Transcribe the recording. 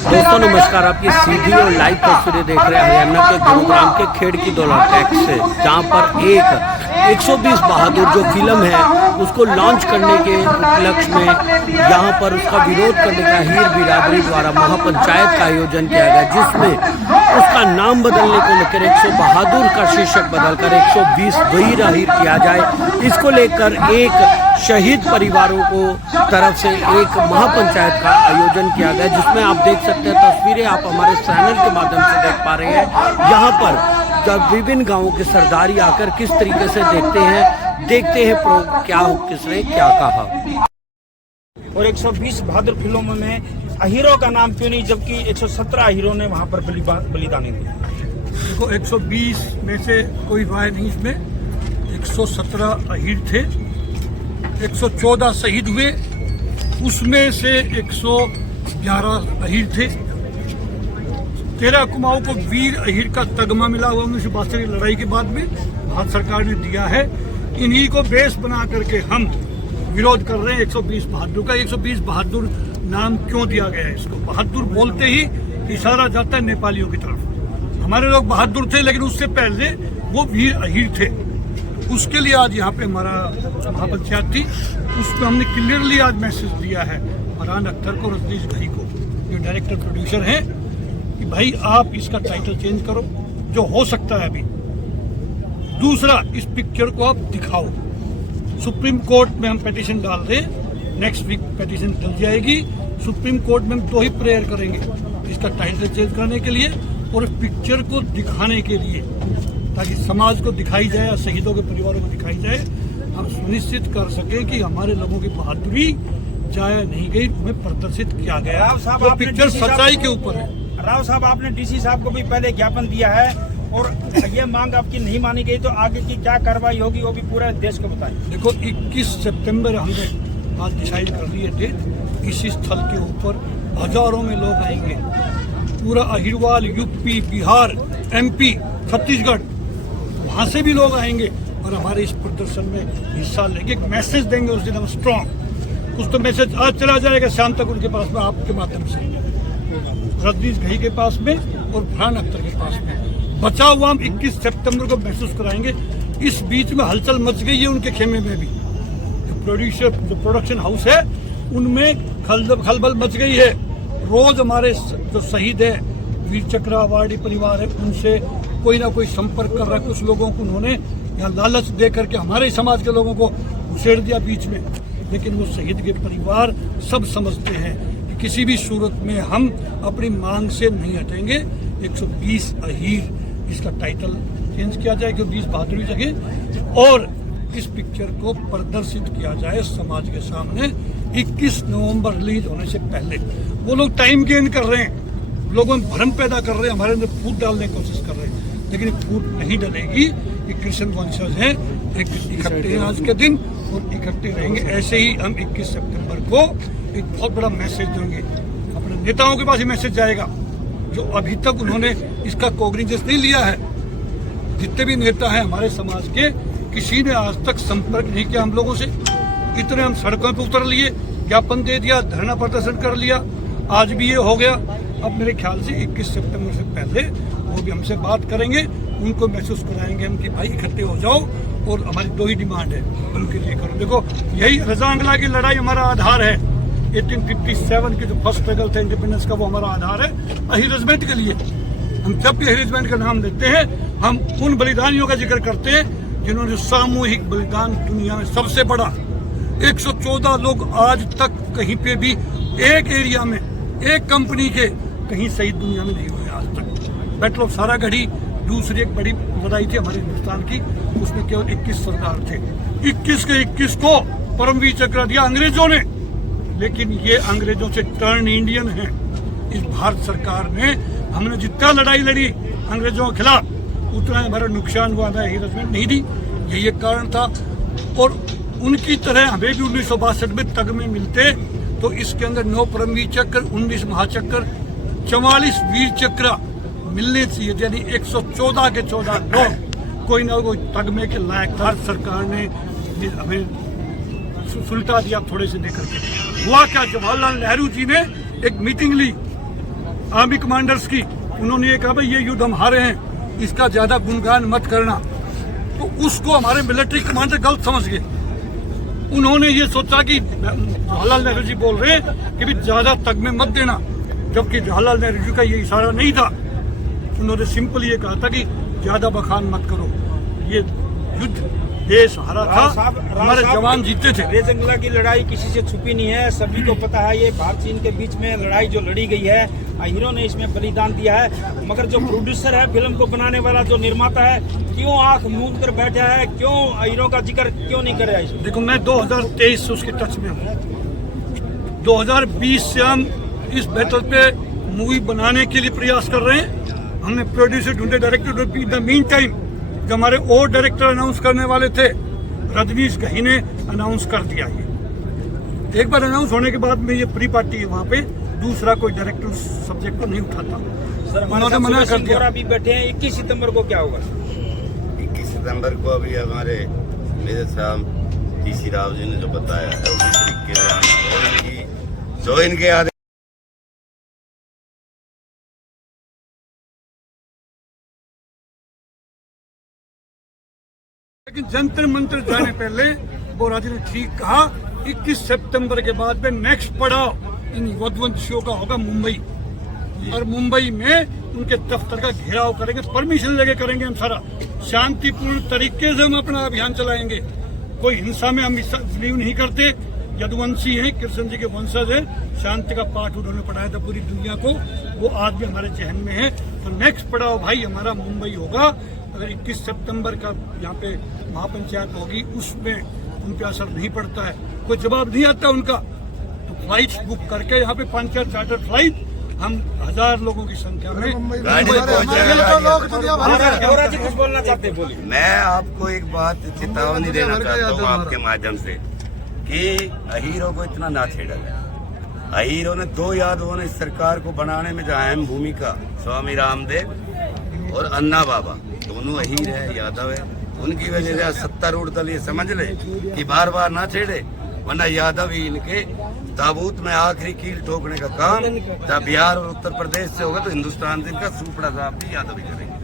दोस्तों नमस्कार, आप ये सीधी और लाइव तस्वीरें देख रहे हैं हरियाणा के गुरुग्राम के खेड़ की दौलत टैक्स से, जहां पर एक 120 बहादुर जो फिल्म है उसको लॉन्च करने के उपलक्ष्य में यहां पर उसका विरोध करने का हीर बिरादरी द्वारा महापंचायत का आयोजन किया गया, जिसमें उसका नाम बदलने को लेकर 100 बहादुर का शीर्षक बदलकर 120 वीर अहीर किया जाए। इसको लेकर एक शहीद परिवारों को तरफ से एक महापंचायत का आयोजन किया गया, जिसमें आप देख सकते हैं तस्वीरें आप हमारे चैनल के माध्यम से देख पा रहे हैं। यहाँ पर जब विभिन्न गांवों के सरदारी आकर किस तरीके से देखते हैं क्या किसने क्या कहा। और 120 बहादुर फिल्मों में अहीरों का नाम क्यों नहीं, जबकि 117 अहीरों ने वहां पर बलिदानी दी। देखो 120 में से कोई राय नहीं, इसमें 117 अहीर थे, 114 शहीद हुए, उसमें से 111 अहीर थे। 13 कुमाऊं को वीर अहीर का तगमा मिला हुआ 1972 की लड़ाई के बाद में भारत सरकार ने दिया है। इन्हीं को बेस बना करके हम विरोध कर रहे हैं 120 बहादुर का। 120 बहादुर नाम क्यों दिया गया है इसको? बहादुर बोलते ही इशारा जाता है नेपालियों की तरफ। हमारे लोग बहादुर थे, लेकिन उससे पहले वो वीर अहीर थे। उसके लिए आज यहाँ पे हमारा महापंचायत थी, उसमें हमने क्लियरली आज मैसेज दिया है फरहान अख्तर को, रजनीश घई को, जो डायरेक्टर प्रोड्यूसर हैं, कि भाई आप इसका टाइटल चेंज करो जो हो सकता है अभी। दूसरा, इस पिक्चर को आप दिखाओ। सुप्रीम कोर्ट में हम पिटीशन डाल रहे हैं, नेक्स्ट वीक पिटीशन चल जाएगी। सुप्रीम कोर्ट में हम 2 ही प्रेयर करेंगे, इसका टाइटल चेंज करने के लिए और इस पिक्चर को दिखाने के लिए, ताकि समाज को दिखाई जाए और शहीदों के परिवारों को दिखाई जाए। हम सुनिश्चित कर सके कि हमारे लोगों की बहादुरी जाया नहीं गई, उन्हें प्रदर्शित किया गया। तो पिक्चर सच्चाई के ऊपर है। राव साहब, आपने डीसी साहब को भी पहले ज्ञापन दिया है और ये मांग आपकी नहीं मानी गई, तो आगे की क्या कार्रवाई होगी वो भी पूरे देश को बताइए। देखो 21 सितंबर हमने आज डिसाइड कर ली है डेट। इसी स्थल के ऊपर हजारों में लोग आएंगे, पूरा अहिरवाल, यूपी, बिहार, एमपी, छत्तीसगढ़, वहां से भी लोग आएंगे और हमारे इस प्रदर्शन में हिस्सा लेंगे। एक मैसेज देंगे उस दिन हम स्ट्रॉन्ग। कुछ तो मैसेज आज चला जाएगा शाम तक उनके पास में, आपके माध्यम से, रजनीश घई के पास में और फरहान अख्तर के पास में। बचा हुआ हम 21 सितंबर को महसूस कराएंगे। इस बीच में हलचल मच गई है उनके खेमे में भी, जो प्रोडक्शन हाउस है उनमें खलबल मच गई है। रोज हमारे जो शहीद है, वीर चक्र अवार्डी परिवार है, उनसे कोई ना कोई संपर्क कर रहा है। कुछ लोगों को उन्होंने यहाँ लालच दे करके हमारे समाज के लोगों को घुसेड़ दिया बीच में, लेकिन वो शहीद के परिवार सब समझते हैं कि किसी भी सूरत में हम अपनी मांग से नहीं हटेंगे। 120 अहीर इसका टाइटल चेंज किया जाए कि 20 बहादुरी जगह, और इस पिक्चर को प्रदर्शित किया जाए समाज के सामने 21 नवंबर रिलीज होने से पहले। वो लोग टाइम गेन कर रहे हैं, लोगों में भ्रम पैदा कर रहे हैं, हमारे अंदर फूट डालने की कोशिश कर रहे हैं, लेकिन फूट नहीं डलेगी। ये क्रिश्चियन कॉन्शियस है, इकट्ठे हैं आज के दिन और इकट्ठे रहेंगे। ऐसे ही हम 21 सितंबर को एक बहुत बड़ा मैसेज देंगे, अपने नेताओं के पास ये मैसेज जाएगा जो अभी तक उन्होंने इसका कोग्निजेंस नहीं लिया है। जितने भी नेता हैं हमारे समाज के, किसी ने आज तक संपर्क नहीं किया हम लोगों से। इतने हम सड़कों पर उतर लिए, ज्ञापन दे दिया, धरना प्रदर्शन कर लिया, आज भी ये हो गया। अब मेरे ख्याल से 21 सितंबर से पहले वो भी हमसे बात करेंगे, उनको महसूस कराएंगे हम कि भाई इकट्ठे हो जाओ। और हमारी 2 ही डिमांड है उनके लिए करो। देखो यही रजांगला की लड़ाई हमारा आधार है। 1857 की जो फर्स्ट स्ट्रगल था इंडिपेंडेंस का, वो हमारा आधार है अहीर रेजिमेंट के लिए। हम जब भी अहीर रेजिमेंट का नाम लेते हैं, हम उन बलिदानियों का जिक्र करते हैं जिन्होंने सामूहिक बलिदान दुनिया में सबसे बड़ा। 114 लोग आज तक कहीं पे भी एक एरिया में, एक कंपनी के कहीं शहीद दुनिया में नहीं हुए आज तक। बैटल ऑफ सारागढ़ी दूसरी एक बड़ी लड़ाई थी हमारे हिंदुस्तान की, उसमें केवल 21 सरदार थे। 21 के 21 को परमवीर चक्र दिया अंग्रेजों ने, लेकिन ये अंग्रेजों से टर्न इंडियन है। इस भारत सरकार ने, हमने जितना लड़ाई लड़ी अंग्रेजों के खिलाफ, उतना हमारा नुकसान हुआ था, रेजिमेंट नहीं दी। यही एक कारण था। और उनकी तरह हमें भी 1962 में तगमे मिलते तो इसके अंदर 9 परमवीर चक्र, 19 महाचक्र, 44 वीर चक्र मिलने चाहिए। यानी 114 के 14 लोग कोई ना कोई तगमे के लायक। भारत सरकार ने हमें सुलटा दिया थोड़े से लेकर के। हुआ क्या, जवाहरलाल नेहरू जी ने एक मीटिंग ली आर्मी कमांडर्स की, उन्होंने ये कहा भाई ये युद्ध हम हारे हैं, इसका ज्यादा गुणगान मत करना। तो उसको हमारे मिलिट्री कमांडर गलत समझ गए। उन्होंने ये सोचा कि जवाहरलाल नेहरू जी बोल रहे हैं कि भी ज्यादा तगमे मत देना, जबकि जवाहरलाल नेहरू जी का ये इशारा नहीं था। उन्होंने सिंपल ये कहा था कि ज्यादा बखान मत करो, ये युद्ध देश हारा था, हमारे जवान जीते थे। रेजंगला की लड़ाई किसी से छुपी नहीं है, सभी को पता है। ये भारत चीन के बीच में लड़ाई जो लड़ी गई है, हीरो ने इसमें बलिदान दिया है। मगर जो प्रोड्यूसर है, फिल्म को बनाने वाला जो निर्माता है, क्यों आंख मूंद कर बैठा है, क्यों हीरो का जिक्र क्यों नहीं कर रहा है? देखो मैं 2023 से उसके टच में हूँ। 2020 से हम इस बैटल पे मूवी बनाने के लिए प्रयास कर रहे हैं। हमने प्रोड्यूसर ढूंढे, डायरेक्टर ढूंढे। इन द मीन टाइम जो हमारे और डायरेक्टर अनाउंस करने वाले थे, रजनीश घई ने अनाउंस कर दिया। ये एक बार अनाउंस होने के बाद में ये प्री पार्टी है, वहाँ पे दूसरा कोई डायरेक्टर उस सब्जेक्ट को नहीं उठाता। सर उन्होंने मना कर दिया। अभी बैठे हैं, 21 सितंबर को क्या होगा? 21 सितंबर को अभी हमारे मेरे साहब टीसी राव जी ने जो बताया है उसी तरीके से जो इनके आदेश लेकिन जंतर मंत्र जाने पहले बोरा जी ने ठीक कहा, 21 सितंबर के बाद में नेक्स्ट पड़ाव इन वधवंशियों का होगा मुंबई। और मुंबई में उनके दफ्तर का घेराव करेंगे, परमिशन लेके करेंगे हम सारा। शांतिपूर्ण तरीके से हम अपना अभियान चलाएंगे। कोई हिंसा में हम बिलीव नहीं करते। यदुवंशी हैं, कृष्ण जी के वंशज हैं। शांति का पाठ उन्होंने पढ़ाया था पूरी दुनिया को, वो आज भी हमारे जहन में है। तो नेक्स्ट पड़ाव भाई हमारा मुंबई होगा। अगर 21 सितंबर का यहाँ पे महापंचायत होगी, उसमें उन पे असर नहीं पड़ता है, कोई जवाब नहीं आता उनका, तो फ्लाइट्स बुक करके यहाँ पे 5-4 चार्टर फ्लाइट हम 1000 लोगों की संख्या में बोरा जी कुछ बोलना चाहते हैं, बोलिए। मैं आपको एक बात चेतावनी देना चाहता हूँ आपके माध्यम से कि हीरो को इतना ना छेड़ा जाए। हीरो ने 2 यादवों ने इस सरकार को बनाने में जो अहम भूमिका, स्वामी रामदेव और अन्ना बाबा, दोनों अहीर है, यादव है। उनकी वजह से सत्तारूढ़ दल ये समझ ले कि बार बार ना छेड़े, वरना यादव ही इनके ताबूत में आखिरी कील ठोकने का काम जब बिहार और उत्तर प्रदेश से होगा तो हिंदुस्तान से इनका सुपड़ा साहब भी यादव ही करेंगे।